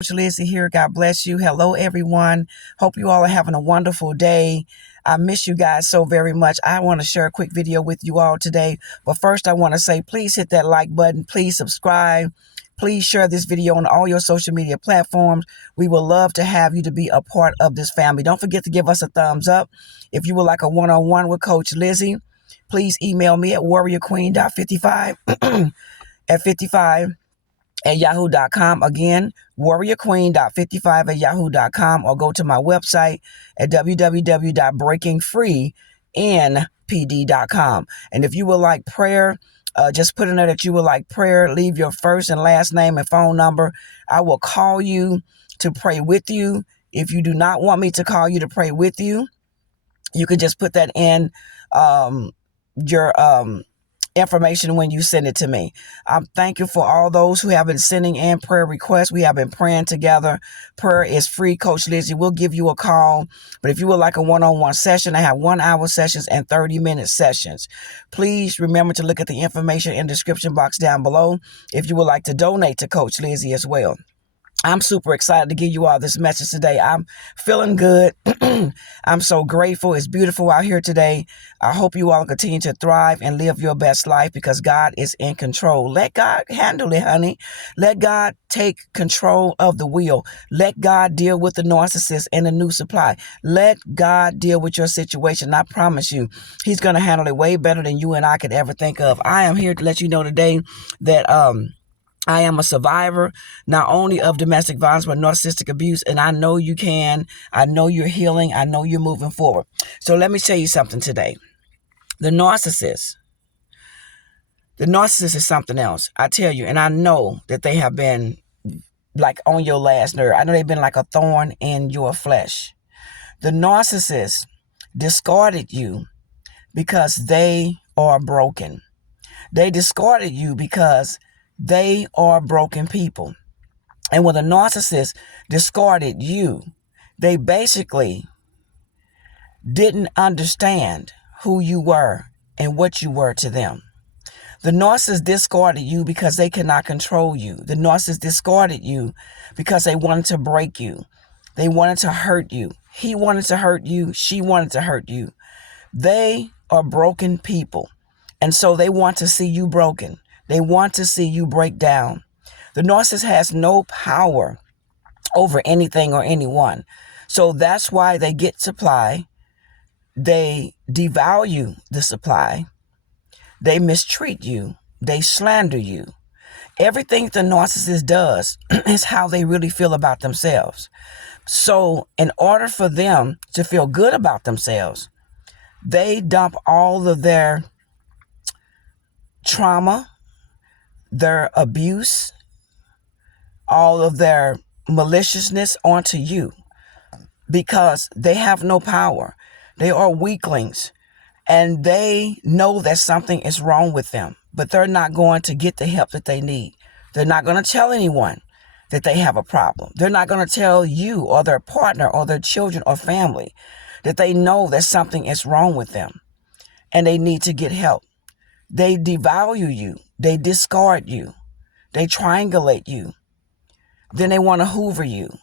Coach Lizzie here. God bless you. Hello, everyone. Hope you all are having a wonderful day. I miss you guys so very much. I want to share a quick video with you all today. But first, I want to say, please hit that like button. Please subscribe. Please share this video on all your social media platforms. We would love to have you to be a part of this family. Don't forget to give us a thumbs up. If you would like a one-on-one with Coach Lizzie, please email me at warriorqueen.55 at 55 at yahoo.com. Again, warriorqueen.55 at yahoo.com, or go to my website at www.breakingfreenpd.com. And if you would like prayer, just put in there that you would like prayer. Leave your first and last name and phone number. I will call you to pray with you. If you do not want me to call you to pray with you, you can just put that in your information when you send it to me. Thank you for all those who have been sending in prayer requests. We have been praying together. Prayer is free. Coach Lizzie will give you a call. But if you would like a one-on-one session, I have 1-hour sessions and 30-minute sessions. Please remember to look at the information in the description box down below if you would like to donate to Coach Lizzie as well. I'm super excited to give you all this message today. I'm feeling good. I'm so grateful. It's beautiful out here today. I hope you all continue to thrive and live your best life because God is in control. Let God handle it, honey. Let God take control of the wheel. Let God deal with the narcissist and the new supply. Let God deal with your situation. I promise you, He's going to handle it way better than you and I could ever think of. I am here to let you know today that I am a survivor, not only of domestic violence, but narcissistic abuse. And I know you can. I know you're healing. I know you're moving forward. So let me tell you something today. The narcissist is something else. I tell you, and I know that they have been like on your last nerve. I know they've been like a thorn in your flesh. The narcissist discarded you because they are broken. They discarded you because they are broken people. And when the narcissist discarded you, they basically didn't understand who you were and what you were to them. The narcissist discarded you because they cannot control you. The narcissist discarded you because they wanted to break you. They wanted to hurt you. He wanted to hurt you. She wanted to hurt you. They are broken people. And so they want to see you broken. They want to see you break down. The narcissist has no power over anything or anyone. So that's why they get supply. They devalue the supply. They mistreat you. They slander you. Everything the narcissist does is how they really feel about themselves. So in order for them to feel good about themselves, they dump all of their trauma, their abuse, all of their maliciousness onto you because they have no power. They are weaklings and they know that something is wrong with them, but they're not going to get the help that they need. They're not going to tell anyone that they have a problem. They're not going to tell you or their partner or their children or family that they know that something is wrong with them and they need to get help. They devalue you. They discard you. They triangulate you. Then they want to hoover you.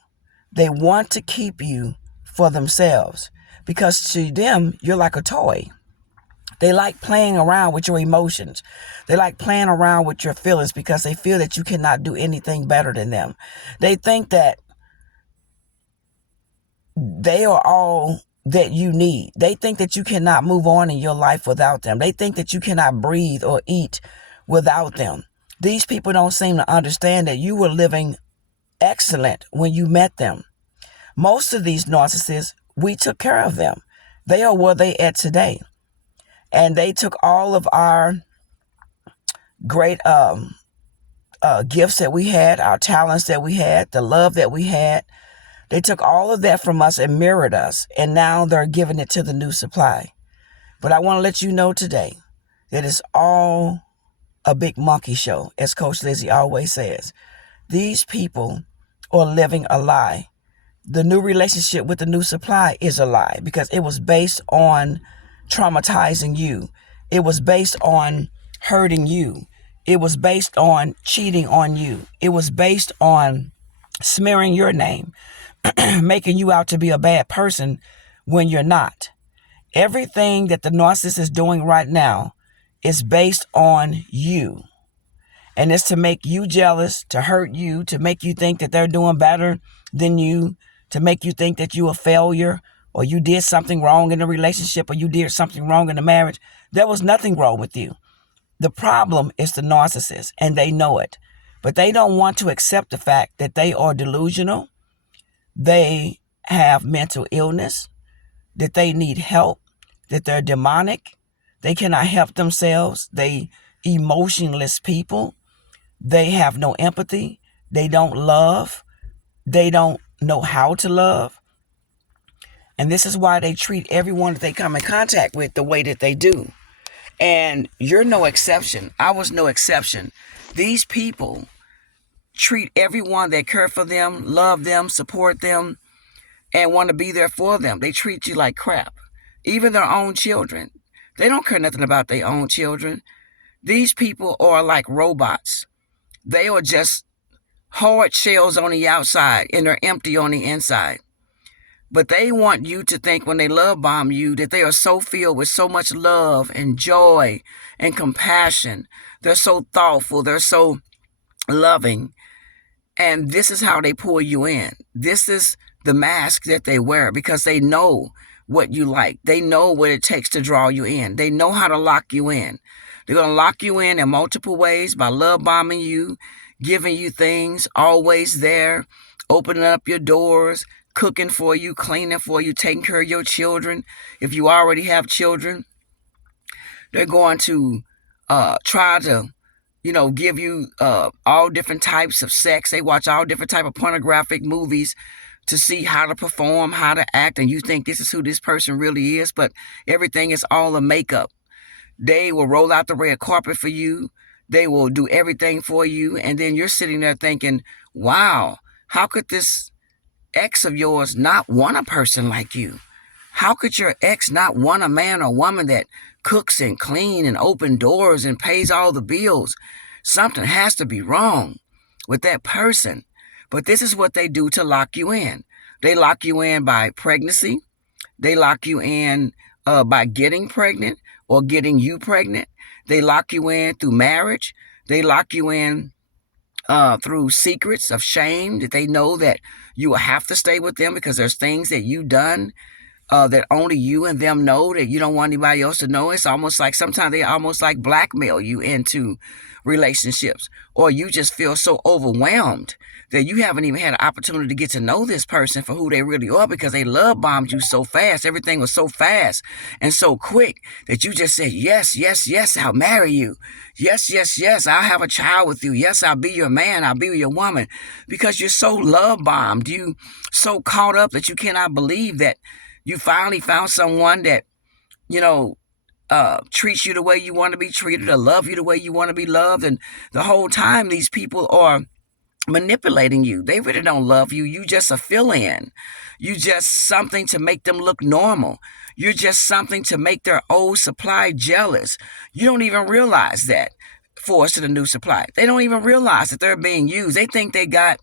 They want to keep you for themselves because to them, you're like a toy. They like playing around with your emotions. They like playing around with your feelings because they feel that you cannot do anything better than them. They think that they are all that you need. They think that you cannot move on in your life without them. They think that you cannot breathe or eat without them. These people don't seem to understand that you were living excellent when you met them. Most of these narcissists, we took care of them. They are where they at today. And they took all of our great gifts that we had, our talents that we had, the love that we had. They took all of that from us and mirrored us, and now they're giving it to the new supply. But I want to let you know today that it's all a big monkey show, as Coach Lizzie always says. These people are living a lie. The new relationship with the new supply is a lie because it was based on traumatizing you. It was based on hurting you. It was based on cheating on you. It was based on smearing your name, making you out to be a bad person when you're not. Everything that the narcissist is doing right now is based on you. And it's to make you jealous, to hurt you, to make you think that they're doing better than you, to make you think that you're a failure or you did something wrong in the relationship or you did something wrong in the marriage. There was nothing wrong with you. The problem is the narcissist, and they know it. But they don't want to accept the fact that they are delusional, they have mental illness, that they need help, that they're demonic, they cannot help themselves, they emotionless people, they have no empathy, they don't love, they don't know how to love. And this is why they treat everyone that they come in contact with the way that they do. And you're no exception. I was no exception. These people treat everyone that care for them, love them, support them, and want to be there for them. They treat you like crap. Even their own children. They don't care nothing about their own children. These people are like robots. They are just hard shells on the outside and they're empty on the inside. But they want you to think when they love bomb you that they are so filled with so much love and joy and compassion. They're so thoughtful. They're so loving. And this is how they pull you in. This is the mask that they wear because they know what you like. They know what it takes to draw you in. They know how to lock you in. They're going to lock you in multiple ways by love bombing you, giving you things, always there, opening up your doors, cooking for you, cleaning for you, taking care of your children. If you already have children, they're going to try to, give you all different types of sex. They watch all different type of pornographic movies to see how to perform, how to act, and you think this is who this person really is, but everything is all a makeup. They will roll out the red carpet for you. They will do everything for you, and then you're sitting there thinking, wow, how could this ex of yours not want a person like you? How could your ex not want a man or woman that cooks and cleans and opens doors and pays all the bills? Something has to be wrong with that person. But this is what they do to lock you in. They lock you in by pregnancy. They lock you in by getting pregnant or getting you pregnant. They lock you in through marriage. They lock you in through secrets of shame that they know that you will have to stay with them because there's things that you've done that only you and them know that you don't want anybody else to know. It's almost like sometimes they almost like blackmail you into relationships, or you just feel so overwhelmed that you haven't even had an opportunity to get to know this person for who they really are because they love bombed you so fast. Everything was so fast and so quick that you just said, yes, yes, yes, I'll marry you. Yes, yes, yes, I'll have a child with you. Yes, I'll be your man. I'll be your woman, because you're so love bombed. You so caught up that you cannot believe that you finally found someone that, treats you the way you want to be treated, or love you the way you want to be loved. And the whole time these people are manipulating you. They really don't love you. You just a fill-in. You just something to make them look normal. You're just something to make their old supply jealous. You don't even realize that force to the new supply. They don't even realize that they're being used. They think they got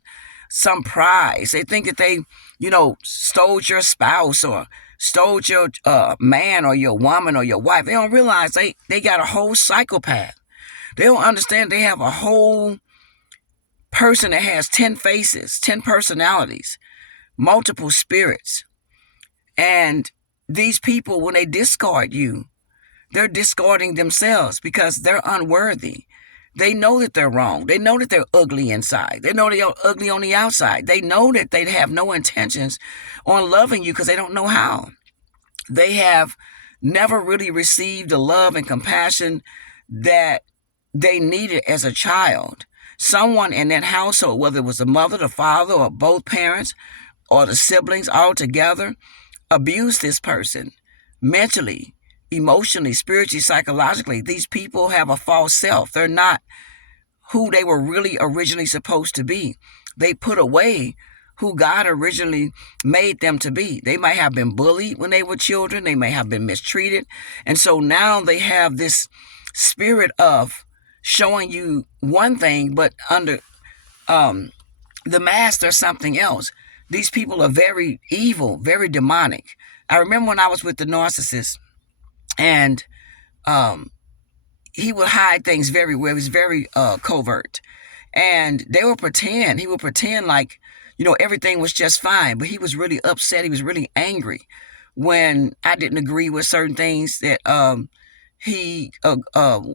some prize. They think that they, stole your spouse or stole your man or your woman or your wife. They don't realize they got a whole psychopath. They don't understand they have a whole person that has 10 faces, 10 personalities, multiple spirits. And these people, when they discard you, they're discarding themselves because they're unworthy. They know that they're wrong. They know that they're ugly inside. They know they're ugly on the outside. They know that they have no intentions on loving you because they don't know how. They have never really received the love and compassion that they needed as a child. Someone in that household, whether it was the mother, the father, or both parents, or the siblings all together, abused this person mentally, emotionally, spiritually, psychologically. These people have a false self. They're not who they were really originally supposed to be. They put away who God originally made them to be. They might have been bullied when they were children. They may have been mistreated. And so now they have this spirit of showing you one thing, but under the mask, are something else. These people are very evil, very demonic. I remember when I was with the narcissist, and um, he would hide things very well. It was very covert. And he would pretend like, everything was just fine, but he was really upset. He was really angry when I didn't agree with certain things that he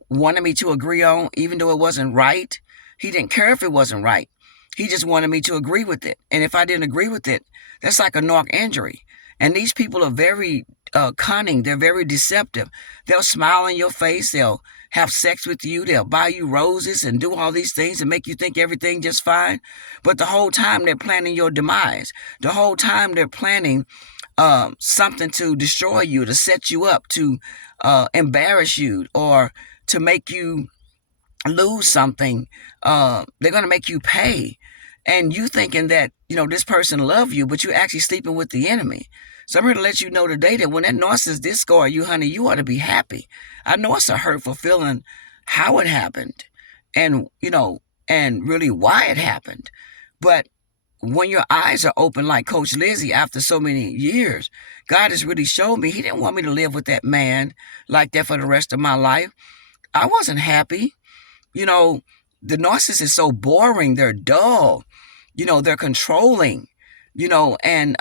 wanted me to agree on, even though it wasn't right. He didn't care if it wasn't right. He just wanted me to agree with it. And if I didn't agree with it, that's like a narc injury. And these people are very cunning. They're very deceptive. They'll smile in your face. They'll have sex with you. They'll buy you roses and do all these things and make you think everything just fine. But the whole time they're planning your demise. The whole time they're planning something to destroy you, to set you up, to embarrass you, or to make you lose something. They're going to make you pay. And you thinking that, this person love you, but you're actually sleeping with the enemy. So I'm here to let you know today that when that narcissist discard you, honey, you ought to be happy. I know it's a hurtful feeling how it happened and, and really why it happened. But when your eyes are open like Coach Lizzie after so many years, God has really showed me he didn't want me to live with that man like that for the rest of my life. I wasn't happy. The narcissist is so boring. They're dull. They're controlling, and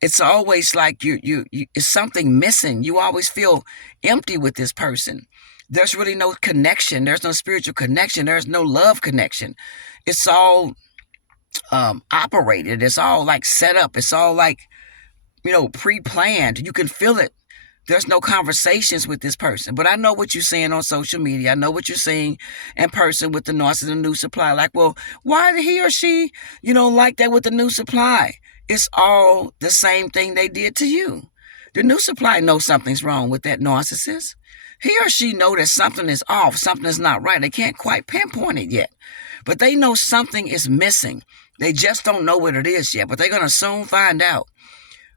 it's always like you it's something missing. You always feel empty with this person. There's really no connection. There's no spiritual connection. There's no love connection. It's all operated. It's all like set up. It's all like, pre-planned. You can feel it. There's no conversations with this person. But I know what you're saying on social media. I know what you're saying in person with the narcissist and new supply. Like, well, why did he or she, like that with the new supply? It's all the same thing they did to you. The new supply knows something's wrong with that narcissist. He or she know that something is off, something is not right. They can't quite pinpoint it yet. But they know something is missing. They just don't know what it is yet. But they're going to soon find out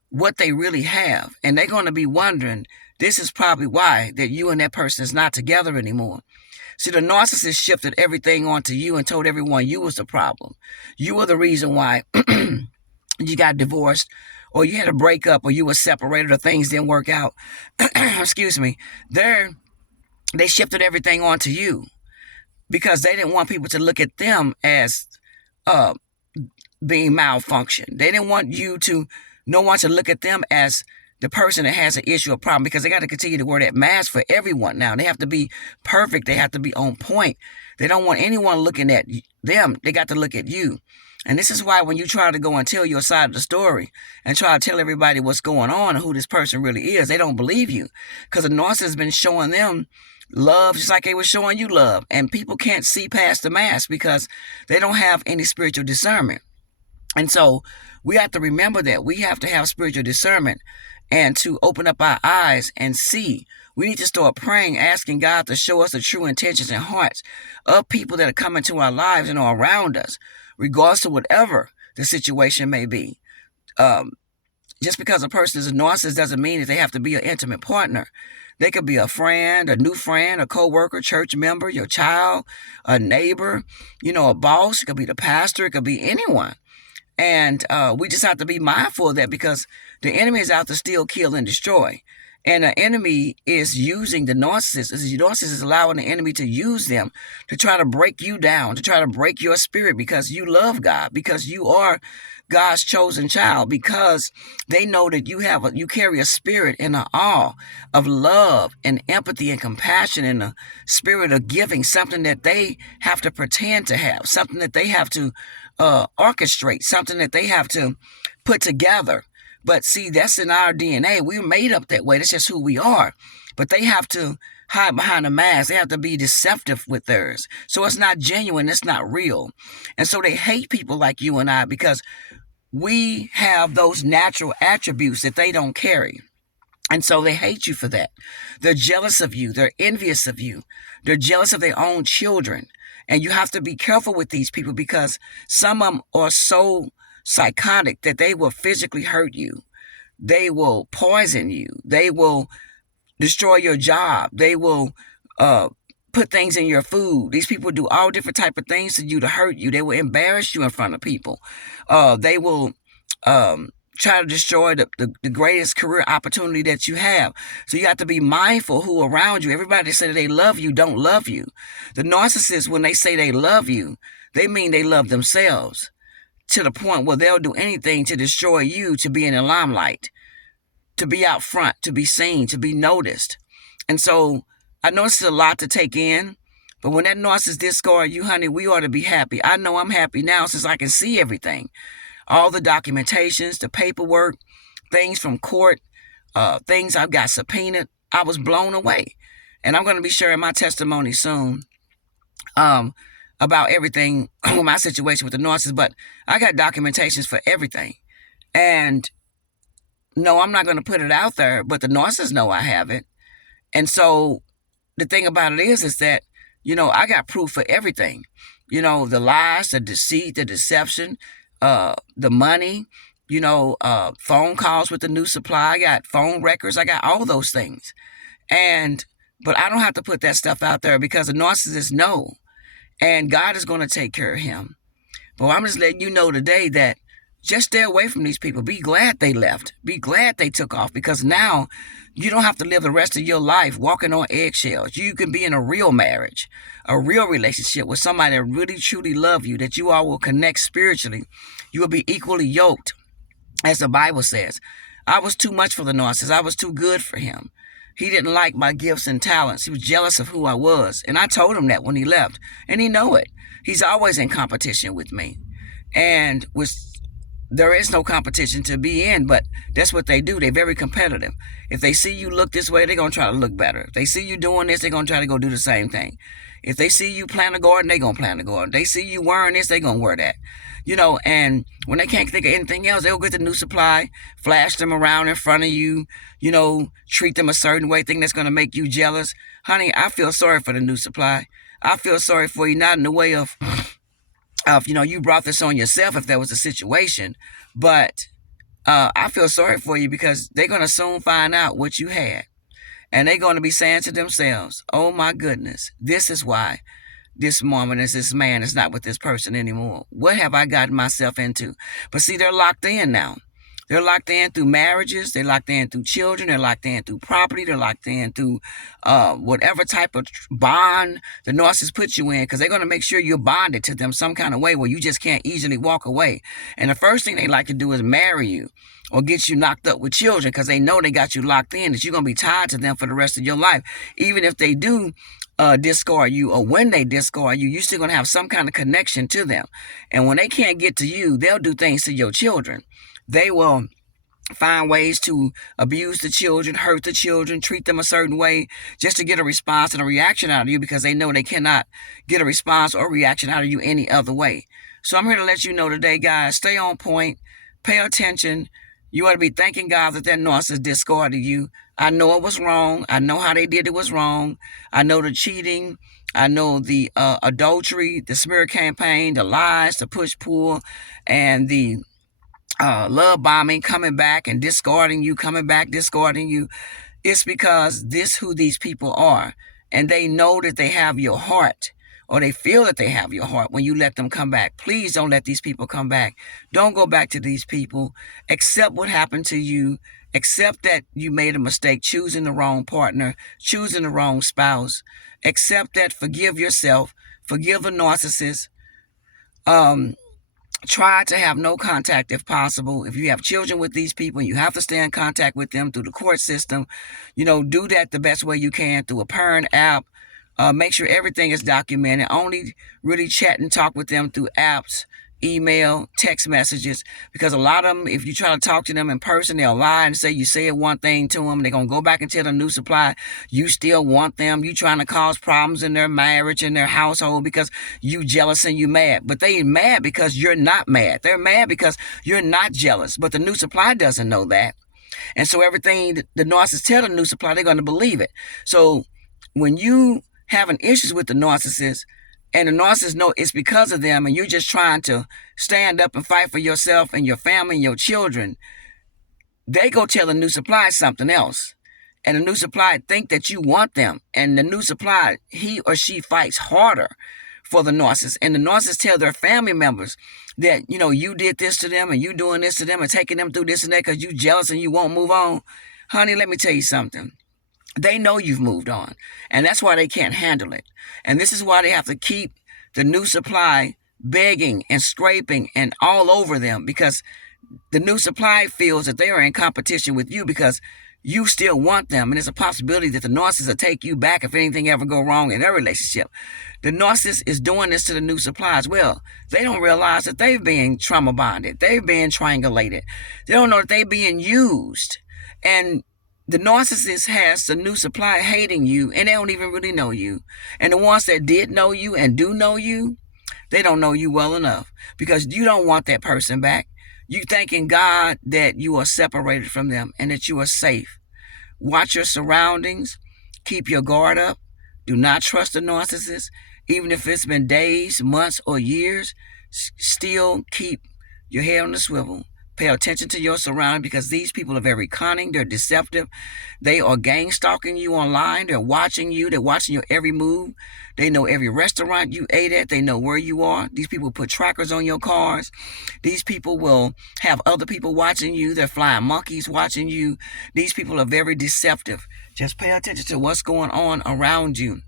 what they really have. And they're going to be wondering, this is probably why that you and that person is not together anymore. See, the narcissist shifted everything onto you and told everyone you was the problem. You were the reason why you got divorced, or you had a breakup, or you were separated, or things didn't work out. Excuse me. They shifted everything onto you because they didn't want people to look at them as being malfunctioned. They didn't want no one to look at them as the person that has an issue or problem, because they got to continue to wear that mask for everyone now. They have to be perfect. They have to be on point. They don't want anyone looking at them. They got to look at you. And this is why when you try to go and tell your side of the story and try to tell everybody what's going on and who this person really is, they don't believe you, because the narcissist has been showing them love just like they were showing you love. And people can't see past the mask because they don't have any spiritual discernment. And so we have to remember that we have to have spiritual discernment and to open up our eyes and see. We need to start praying, asking God to show us the true intentions and hearts of people that are coming to our lives and are around us, regardless of whatever the situation may be. Just because a person is a narcissist doesn't mean that they have to be an intimate partner. They could be a friend, a new friend, a co-worker, church member, your child, a neighbor, a boss. It could be the pastor. It could be anyone. And we just have to be mindful of that, because the enemy is out to steal, kill, and destroy. And the enemy is using the narcissist. The narcissist is allowing the enemy to use them to try to break you down, to try to break your spirit, because you love God, because you are God's chosen child, because they know that you carry a spirit and an awe of love and empathy and compassion and a spirit of giving, something that they have to pretend to have, something that they have to orchestrate, something that they have to put together. But see, that's in our DNA. We're made up that way. That's just who we are. But they have to hide behind a mask. They have to be deceptive with theirs. So it's not genuine. It's not real. And so they hate people like you and I, because we have those natural attributes that they don't carry. And so they hate you for that. They're jealous of you. They're envious of you. They're jealous of their own children. And you have to be careful with these people, because some of them are so psychotic that they will physically hurt you. They will poison you. They will destroy your job. They will put things in your food. These people do all different type of things to you to hurt you. They will embarrass you in front of people. They will try to destroy the greatest career opportunity that you have. So you have to be mindful who around you. Everybody that say that they love you don't love you. The narcissists, when they say they love you, they mean they love themselves, to the point where they'll do anything to destroy you, to be in the limelight, to be out front, to be seen, to be noticed. And so I know it's a lot to take in, but when that narcissist discard you, honey, we ought to be happy. I know I'm happy now since I can see everything. All the documentations, the paperwork, things from court, things I've got subpoenaed. I was blown away. And I'm going to be sharing my testimony soon about everything with my situation with the narcissist. But I got documentations for everything. And no, I'm not going to put it out there, but the narcissists know I have it. And so the thing about it is that, I got proof for everything. The lies, the deceit, the deception, the money, phone calls with the new supply. I got phone records. I got all those things. But I don't have to put that stuff out there because the narcissists know. And God is going to take care of him. But I'm just letting you know today that just stay away from these people. Be glad they left. Be glad they took off, because now you don't have to live the rest of your life walking on eggshells. You can be in a real marriage, a real relationship with somebody that really, truly love you, that you all will connect spiritually. You will be equally yoked, as the Bible says. I was too much for the narcissist. I was too good for him. He didn't like my gifts and talents. He was jealous of who I was. And I told him that when he left. And he know it. He's always in competition with me. And there is no competition to be in, but that's what they do. They're very competitive. If they see you look this way, they're going to try to look better. If they see you doing this, they're going to try to go do the same thing. If they see you plant a garden, they're going to plant a garden. They see you wearing this, they're going to wear that. And when they can't think of anything else, they'll get the new supply, flash them around in front of you, treat them a certain way, think that's going to make you jealous. Honey, I feel sorry for the new supply. I feel sorry for you, not in the way of you brought this on yourself if that was the situation, but I feel sorry for you because they're going to soon find out what you had. And they're going to be saying to themselves, oh my goodness, this is why this woman is this man is not with this person anymore. What have I gotten myself into? But see, they're locked in now. They're locked in through marriages. They're locked in through children. They're locked in through property. They're locked in through whatever type of bond the narcissist puts you in, because they're going to make sure you're bonded to them some kind of way where you just can't easily walk away. And the first thing they like to do is marry you or get you knocked up with children, because they know they got you locked in, that you're going to be tied to them for the rest of your life. Even if they do discard you, or when they discard you, you're still going to have some kind of connection to them. And when they can't get to you, they'll do things to your children. They will find ways to abuse the children, hurt the children, treat them a certain way just to get a response and a reaction out of you, because they know they cannot get a response or reaction out of you any other way. So I'm here to let you know today, guys, stay on point, pay attention. You ought to be thanking God that narcissist discarded you. I know it was wrong. I know how they did it was wrong. I know the cheating. I know the adultery, the smear campaign, the lies, the push-pull, and the love bombing, coming back and discarding you, coming back, discarding you. It's because this who these people are. And they know that they have your heart, or they feel that they have your heart when you let them come back. Please don't let these people come back. Don't go back to these people. Accept what happened to you. Accept that you made a mistake choosing the wrong partner, choosing the wrong spouse. Accept that. Forgive yourself. Forgive the narcissist. Try to have no contact if possible. If you have children with these people, you have to stay in contact with them through the court system. Do that the best way you can through a parent app. Make sure everything is documented. Only really chat and talk with them through apps, email, text messages, because a lot of them, if you try to talk to them in person, they'll lie and say you said one thing to them. They're going to go back and tell the new supply you still want them. You trying to cause problems in their marriage and their household because you jealous and you mad. But they mad because you're not mad. They're mad because you're not jealous. But the new supply doesn't know that. And so everything the narcissist tell the new supply, they're going to believe it. So when you having issues with the narcissist, and the narcissist know it's because of them, and you're just trying to stand up and fight for yourself and your family and your children, they go tell the new supply something else. And the new supply think that you want them. And the new supply, he or she fights harder for the narcissist. And the narcissists tell their family members that, you did this to them and you doing this to them and taking them through this and that because you jealous and you won't move on. Honey, let me tell you something. They know you've moved on. And that's why they can't handle it. And this is why they have to keep the new supply begging and scraping and all over them, because the new supply feels that they are in competition with you because you still want them. And there's a possibility that the narcissist will take you back if anything ever go wrong in their relationship. The narcissist is doing this to the new supply as well. They don't realize that they're being trauma bonded. They're being triangulated. They don't know that they're being used. And the narcissist has the new supply hating you, and they don't even really know you. And the ones that did know you and do know you, they don't know you well enough, because you don't want that person back. You thanking God that you are separated from them and that you are safe. Watch your surroundings. Keep your guard up. Do not trust the narcissist. Even if it's been days, months, or years, still keep your head on the swivel. Pay attention to your surroundings, because these people are very cunning. They're deceptive. They are gang stalking you online. They're watching you. They're watching your every move. They know every restaurant you ate at. They know where you are. These people put trackers on your cars. These people will have other people watching you. They're flying monkeys watching you. These people are very deceptive. Just pay attention to what's going on around you.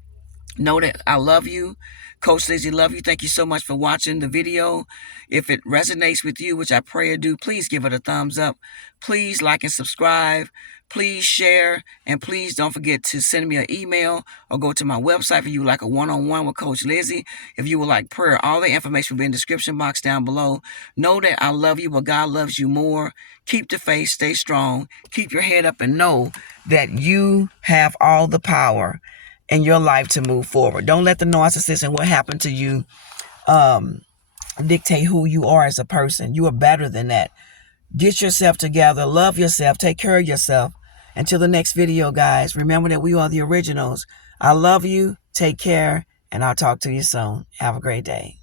Know that I love you. Coach Lizzie love you. Thank you so much for watching the video. If it resonates with you, which I pray it do, please give it a thumbs up. Please like and subscribe. Please share. And please don't forget to send me an email or go to my website if you would like a one-on-one with Coach Lizzie. If you would like prayer, all the information will be in the description box down below. Know that I love you, but God loves you more. Keep the faith. Stay strong. Keep your head up and know that you have all the power in your life to move forward. Don't let the narcissist and what happened to you dictate who you are as a person. You are better than that. Get yourself together. Love yourself. Take care of yourself. Until the next video, guys, remember that we are the originals. I love you. Take care. And I'll talk to you soon. Have a great day.